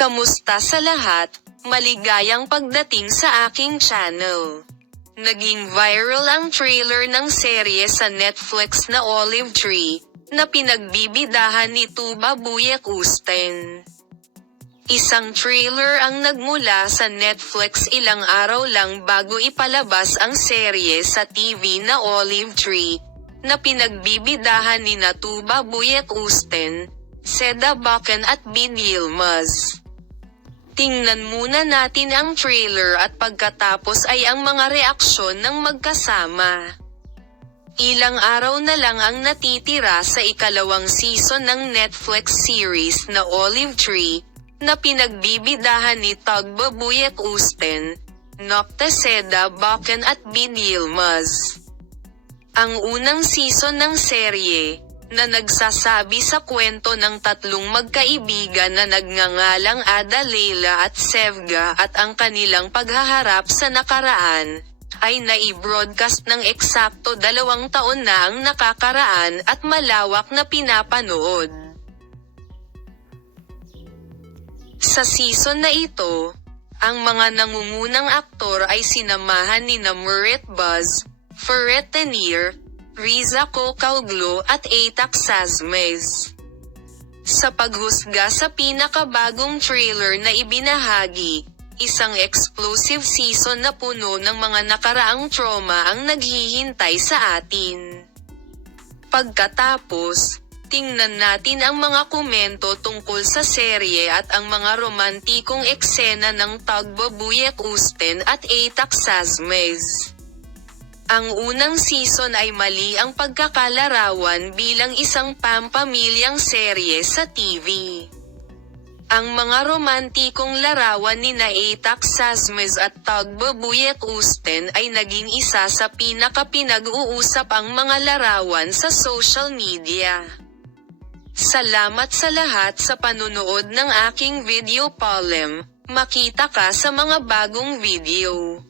Kamusta sa lahat? Maligayang pagdating sa aking channel. Naging viral ang trailer ng serye sa Netflix na Olive Tree, na pinagbibidahan ni Tuba Büyüküstün. Isang trailer ang nagmula sa Netflix ilang araw lang bago ipalabas ang serye sa TV na Olive Tree, na pinagbibidahan ni Tuba Büyüküstün, Seda Bakan at Bin Yilmaz. Tingnan muna natin ang trailer at pagkatapos ay ang mga reaksyon ng magkasama. Ilang araw na lang ang natitira sa ikalawang season ng Netflix series na Olive Tree, na pinagbibidahan ni Tuba Büyüküstün, Seda Bakan at Bin Yilmaz. Ang unang season ng serye, na nagsasabi sa kwento ng tatlong magkaibigan na nagngangalang Ada, Leila at Sevga at ang kanilang paghaharap sa nakaraan, ay nai-broadcast ng eksakto 2 taon na ang nakakaraan at malawak na pinapanood. Sa season na ito, ang mga nangungunang aktor ay sinamahan ni Murat Buz, Ferhat Tanir, Riza Kokawglu at Atack Sazmez. Sa paghusga sa pinakabagong trailer na ibinahagi, isang explosive season na puno ng mga nakaraang trauma ang naghihintay sa atin. Pagkatapos, tingnan natin ang mga komento tungkol sa serye at ang mga romantikong eksena ng Tuba Büyüküstün at Atack Sazmez. Ang unang season ay mali ang pagkakalarawan bilang isang pampamilyang serye sa TV. Ang mga romantikong larawan ni Atack Sazmez at Tuba Büyüküstün ay naging isa sa pinaka-pinag-uusap ang mga larawan sa social media. Salamat sa lahat sa panunood ng aking video polem. Makita ka sa mga bagong video.